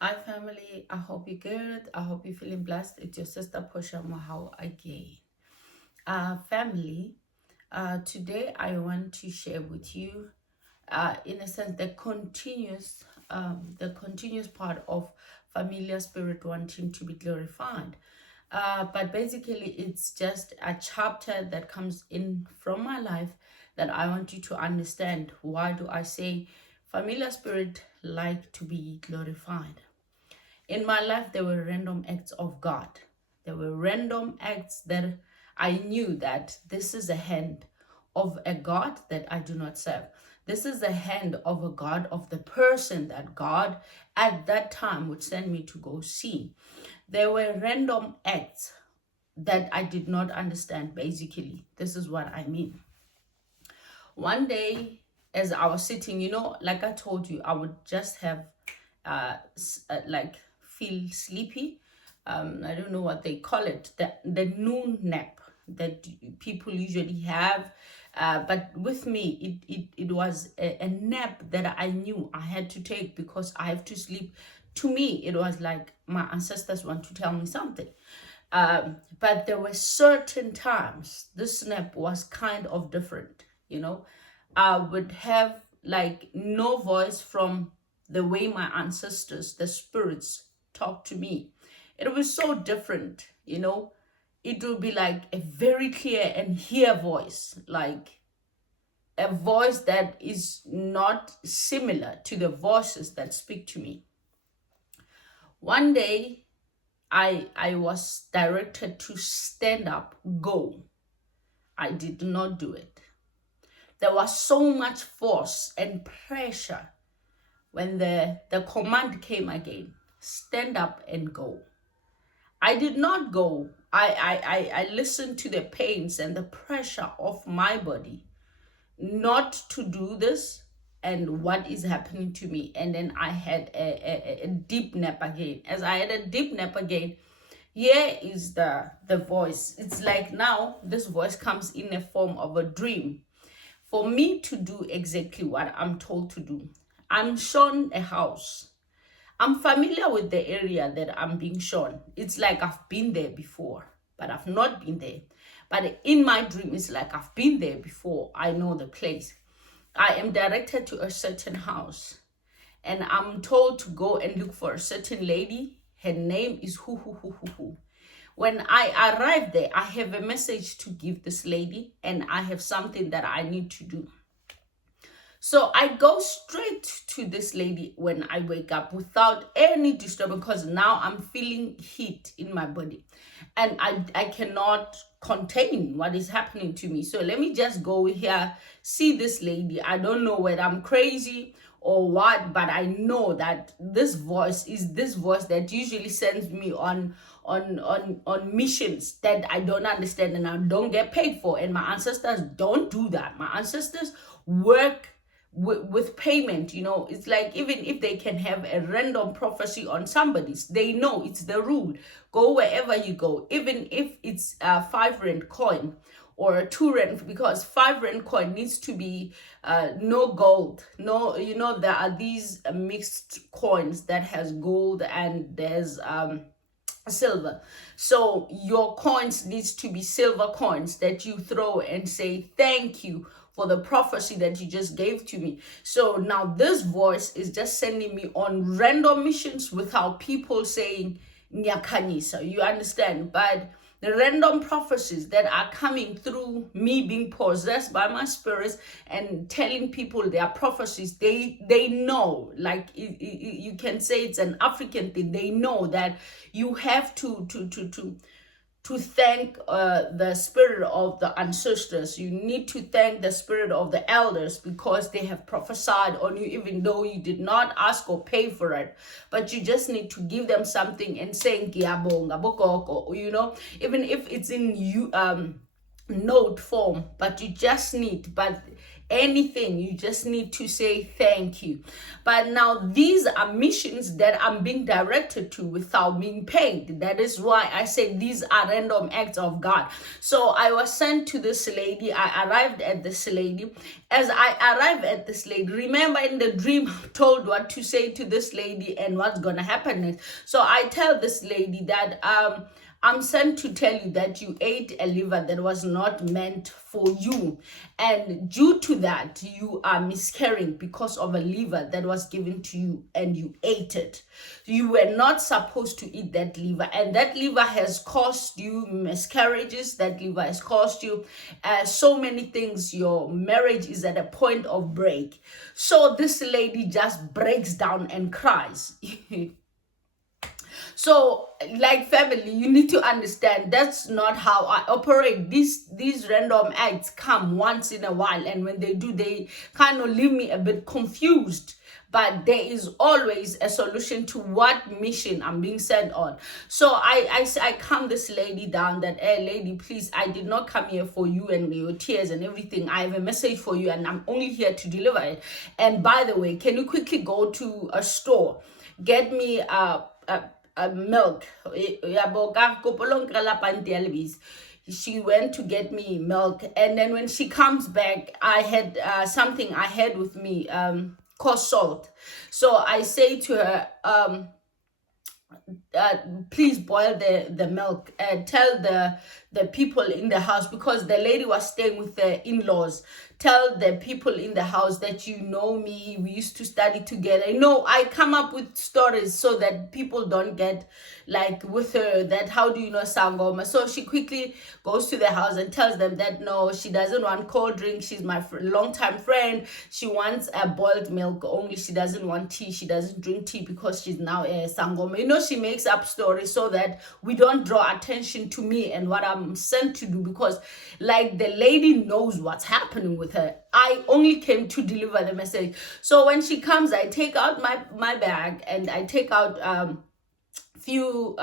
Hi family, I hope you're good. I hope you're feeling blessed. It's your sister Portia Mahau again. Family, today I want to share with you, in a sense, the continuous part of familiar spirit wanting to be glorified. But basically, it's just a chapter that comes in from my life that I want you to understand. Why do I say familiar spirit like to be glorified? In my life, there were random acts of God. There were random acts that I knew that this is a hand of a God that I do not serve. This is the hand of a God, of the person that God at that time would send me to go see. There were random acts that I did not understand, basically. This is what I mean. One day, as I was sitting, like I told you, I would just have like feel sleepy. I don't know what they call it, the noon nap that people usually have. But with me, it was a nap that I knew I had to take because I have to sleep. To me, it was like my ancestors want to tell me something. But there were certain times this nap was kind of different. I would have like no voice from the way my ancestors, the spirits, talk to me. It was so different. It would be like a very clear and hear voice, like a voice that is not similar to the voices that speak to me. One day, I was directed to stand up, go. I did not do it. There was so much force and pressure when the command came again, stand up and go. I did not go. I listened to the pains and the pressure of my body not to do this and what is happening to me. And then I had a deep nap again. As I had a deep nap again, here is the voice. It's like now this voice comes in a form of a dream for me to do exactly what I'm told to do. I'm shown a house. I'm familiar with the area that I'm being shown. It's like I've been there before, but I've not been there. But in my dream, it's like I've been there before. I know the place. I am directed to a certain house, and I'm told to go and look for a certain lady. Her name is who. When I arrive there, I have a message to give this lady, and I have something that I need to do. So I go straight to this lady when I wake up without any disturbance because now I'm feeling heat in my body and I cannot contain what is happening to me. So let me just go here, see this lady. I don't know whether I'm crazy or what, but I know that this voice is this voice that usually sends me on missions that I don't understand and I don't get paid for. And my ancestors don't do that. My ancestors work with payment. It's like even if they can have a random prophecy on somebody's, they know it's the rule. Go wherever you go, even if it's a 5 rand coin or a 2 rand, because 5 rand coin needs to be no gold. No, there are these mixed coins that has gold and there's silver. So your coins needs to be silver coins that you throw and say thank you for the prophecy that you just gave to me. So now this voice is just sending me on random missions without people saying nyakanyisa. You understand? But the random prophecies that are coming through me being possessed by my spirits and telling people their prophecies, they know, like you can say it's an African thing. They know that you have to thank the spirit of the ancestors. You need to thank the spirit of the elders because they have prophesied on you, even though you did not ask or pay for it. But you just need to give them something and say, "Ngiyabonga, bogogo," even if it's in note form, but you just need, but anything, you just need to say thank you. But now these are missions that I'm being directed to without being paid. That is why I say these are random acts of God. So I was sent to this lady. I arrived at this lady. As I arrived at this lady, remember in the dream, I'm told what to say to this lady and what's gonna happen next. So I tell this lady that I'm sent to tell you that you ate a liver that was not meant for you. And due to that, you are miscarrying because of a liver that was given to you and you ate it. You were not supposed to eat that liver. And that liver has caused you miscarriages. That liver has caused you so many things. Your marriage is at a point of break. So this lady just breaks down and cries. So, like family, you need to understand that's not how I operate. These random acts come once in a while, and when they do, they kind of leave me a bit confused. But there is always a solution to what mission I'm being sent on. So I calm this lady down that, hey lady, please, I did not come here for you and your tears and everything. I have a message for you and I'm only here to deliver it. And by the way, can you quickly go to a store, get me milk? She went to get me milk, and then when she comes back, I had something I had with me, coarse salt. So I say to her, please boil the milk and tell the people in the house, because the lady was staying with the in-laws. Tell the people in the house that you know me, we used to study together. I come up with stories so that people don't get like with her that how do you know Sangoma. So she quickly goes to the house and tells them that no, she doesn't want cold drink. She's my long-time friend. She wants a boiled milk only. She doesn't want tea. She doesn't drink tea because she's now a Sangoma. She makes up stories so that we don't draw attention to me and what I'm sent to do, because like the lady knows what's happening with her. I only came to deliver the message. So when she comes, I take out my bag and I take out few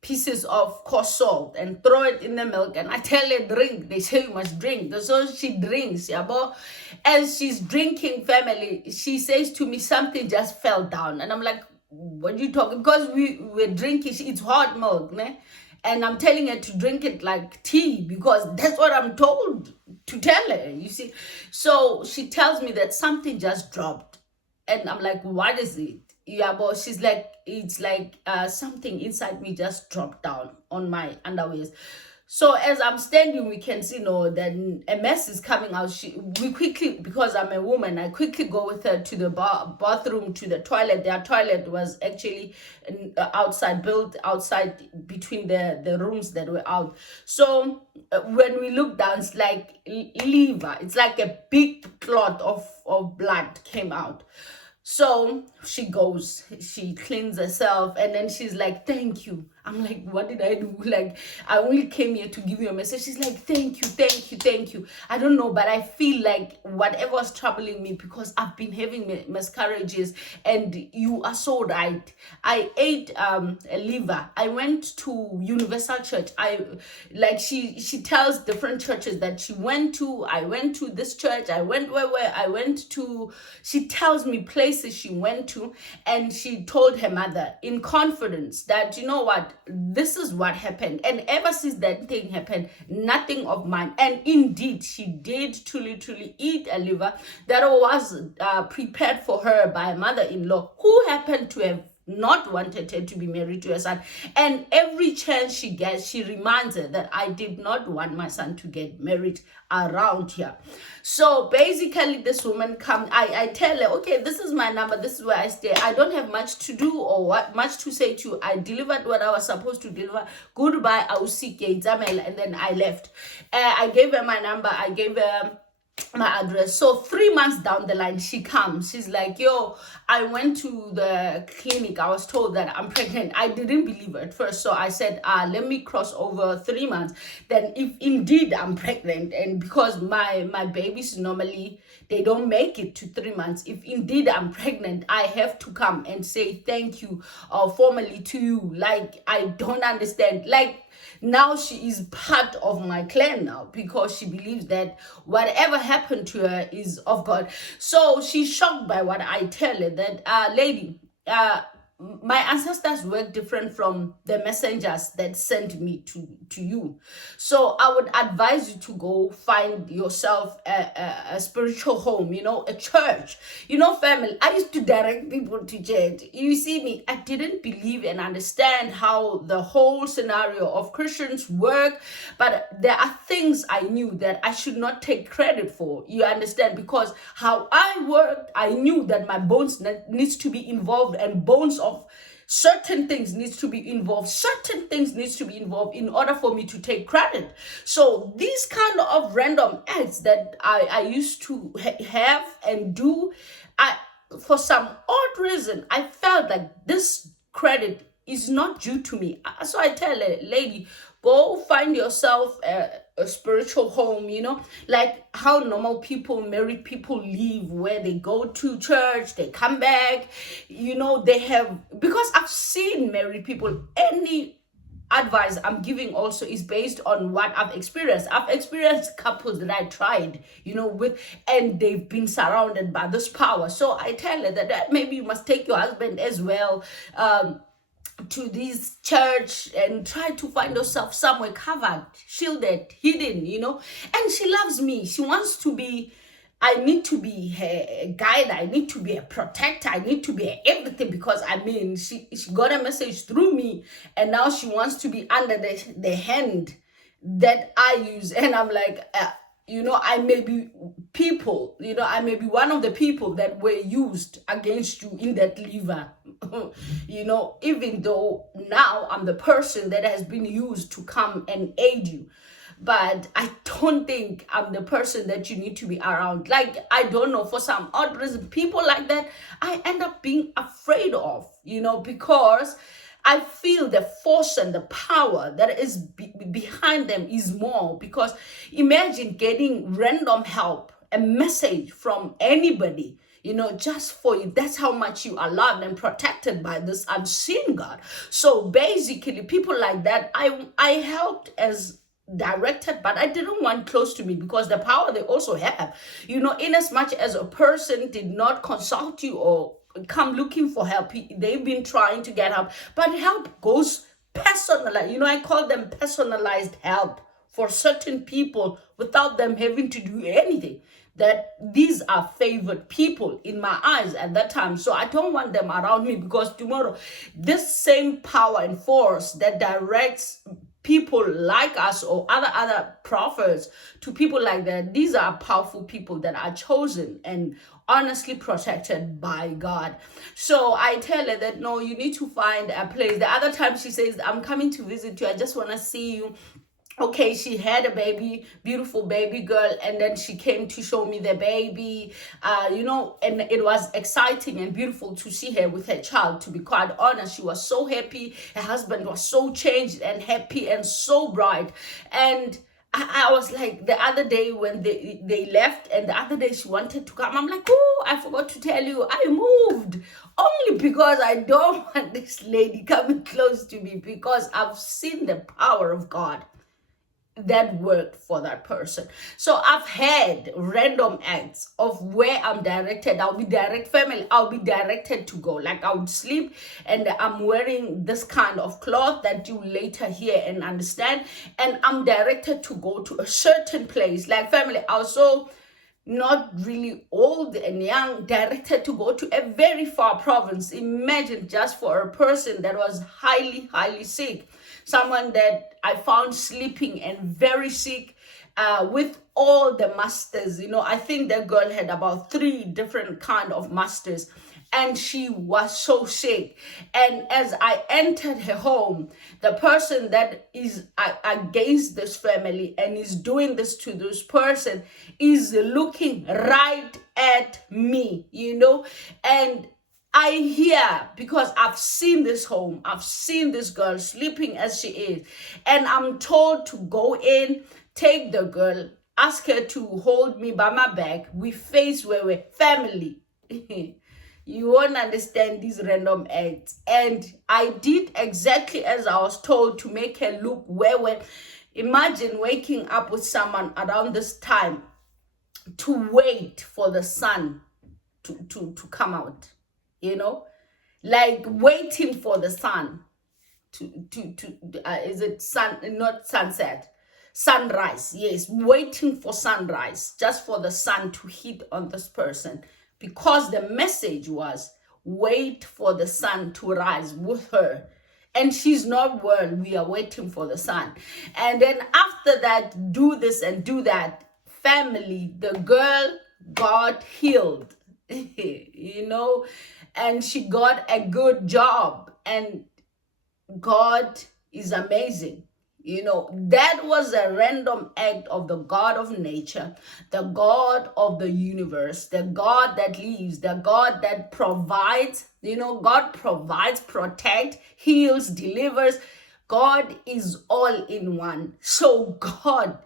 pieces of coarse salt and throw it in the milk, and I tell her drink. They say you must drink. So she drinks. Yeah, but as she's drinking, family, she says to me something just fell down, and I'm like, what are you talking? Because we're drinking. It's hot milk, ne? And I'm telling her to drink it like tea because that's what I'm told to tell her, you see. So she tells me that something just dropped. And I'm like, what is it? Yeah, but she's like, it's like something inside me just dropped down on my underwears. So as I'm standing, we can see that a mess is coming out. We quickly, because I'm a woman, I quickly go with her to the bathroom, to the toilet. Their toilet was actually outside, built outside between the rooms that were out. So when we look down, it's like liver. It's like a big clot of blood came out. So she goes, she cleans herself, and then she's like, thank you. I'm like, what did I do? Like, I only came here to give you a message. She's like, thank you, thank you, thank you. I don't know, but I feel like whatever was troubling me, because I've been having miscarriages, and you are so right. I ate a liver. I went to Universal Church. She tells different churches that she went to. I went to this church. I went where I went to. She tells me places she went to, and she told her mother in confidence that, you know what, this is what happened. And ever since that thing happened, nothing of mine. And indeed, she did to literally eat a liver that was prepared for her by a mother-in-law who happened to have not wanted her to be married to her son. And every chance she gets, she reminds her that I did not want my son to get married around here. So basically, this woman comes, I tell her, okay, this is my number, this is where I stay. I don't have much to do or much to say to you. I delivered what I was supposed to deliver. Goodbye, I will see you, and then I left. I gave her my number, I gave her my address. So 3 months down the line, she comes. She's like, yo, I went to the clinic. I was told that I'm pregnant. I didn't believe it at first. So I said, let me cross over 3 months. Then if indeed I'm pregnant, and because my babies normally, they don't make it to 3 months. If indeed I'm pregnant, I have to come and say thank you formally to you. Like, I don't understand. Like, now she is part of my clan now, because she believes that whatever happened to her is of God. So she's shocked by what I tell her, that lady, my ancestors were different from the messengers that sent me to you. So I would advise you to go find yourself a spiritual home, a church. Family, I used to direct people to church. You see me, I didn't believe and understand how the whole scenario of Christians work, but there are things I knew that I should not take credit for. You understand? Because how I worked, I knew that my bones needs to be involved, and bones of certain things needs to be involved. Certain things needs to be involved in order for me to take credit. So these kind of random acts that I used to have and do, for some odd reason, I felt like this credit is not due to me. So I tell a lady, go find yourself a spiritual home, like how normal people, married people live, where they go to church, they come back, they have, because I've seen married people, any advice I'm giving also is based on what I've experienced. I've experienced couples that I tried, with, and they've been surrounded by this power. So I tell her that maybe you must take your husband as well, to this church, and try to find yourself somewhere covered, shielded, hidden, and she loves me. She wants to be, I need to be her guide, I need to be a protector, I need to be everything, because she got a message through me, and now she wants to be under the hand that I use. And I'm like, I may be people, I may be one of the people that were used against you in that liver, even though now I'm the person that has been used to come and aid you. But I don't think I'm the person that you need to be around. Like, I don't know, for some odd reason, people like that, I end up being afraid of, because I feel the force and the power that is behind them is more. Because imagine getting random help, a message from anybody, just for you. That's how much you are loved and protected by this unseen God. So basically, people like that, I helped as directed, but I didn't want close to me, because the power they also have, in as much as a person did not consult you or come looking for help, they've been trying to get help, but help goes personalized. I call them personalized help for certain people without them having to do anything. That these are favored people in my eyes at that time. So I don't want them around me, because tomorrow this same power and force that directs people like us or other prophets to people like that, these are powerful people that are chosen and honestly protected by God. So I tell her that, no, you need to find a place. The other time she says, I'm coming to visit you, I just want to see you. Okay, she had a baby, beautiful baby girl, and then she came to show me the baby, and it was exciting and beautiful to see her with her child. To be quite honest, she was so happy. Her husband was so changed and happy and so bright. And I was like, the other day when they left, and the other day she wanted to come, I'm like, oh, I forgot to tell you, I moved. Only because I don't want this lady coming close to me, because I've seen the power of God that worked for that person. So I've had random acts of where I'm directed. I'll be directed to go. Like, I would sleep and I'm wearing this kind of cloth that you later hear and understand, and I'm directed to go to a certain place. Like, family, also not really old and young, directed to go to a very far province. Imagine, just for a person that was highly, highly sick. Someone that I found sleeping and very sick, with all the masters. I think that girl had about 3 different kind of masters, and she was so sick. And as I entered her home, the person that is against this family and is doing this to this person is looking right at me, and I hear, because I've seen this home, I've seen this girl sleeping as she is, and I'm told to go in, take the girl, ask her to hold me by my back. We face where we're family. you won't understand these random acts. And I did exactly as I was told to make her look when imagine waking up with someone around this time to wait for the sun to come out, you know, like waiting for the sun is it sun, not sunset, sunrise, yes, waiting for sunrise, just for the sun to hit on this person, because the message was wait for the sun to rise with her. And she's not, well, we are waiting for the sun. And then after that, do this and do that. Family, the girl got healed, you know, and she got a good job. And God is amazing. You know, that was a random act of the God of nature, the God of the universe, the God that lives, the God that provides. You know, God provides, protects, heals, delivers. God is all in one. So God,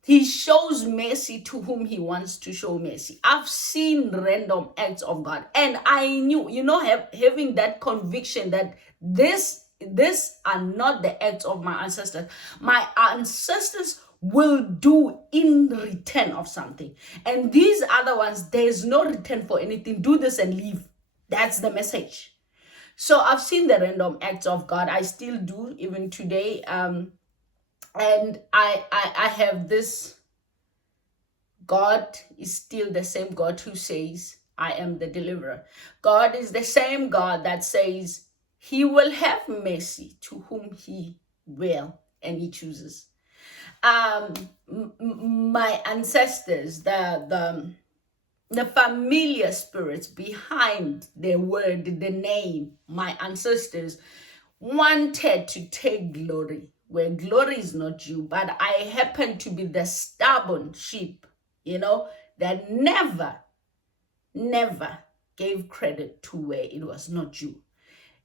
he shows mercy to whom he wants to show mercy. I've seen random acts of God. And I knew, you know, having that conviction that these are not the acts of my ancestors. My ancestors will do in return of something. And these other ones, there's no return for anything. Do this and leave. That's the message. So I've seen the random acts of God. I still do, even today. And I have this. God is still the same God who says, I am the deliverer. God is the same God that says he will have mercy to whom he will and he chooses. My ancestors, the familiar spirits behind the word, the name, my ancestors wanted to take glory where glory is not due, but I happen to be the stubborn sheep, you know, that never gave credit to where it was not due.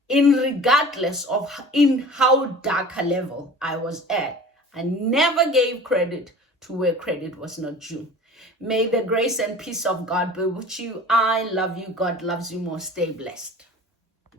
In regardless of in how dark a level I was at, I never gave credit to where credit was not due. May the grace and peace of God be with you. I love you. God loves you more. Stay blessed.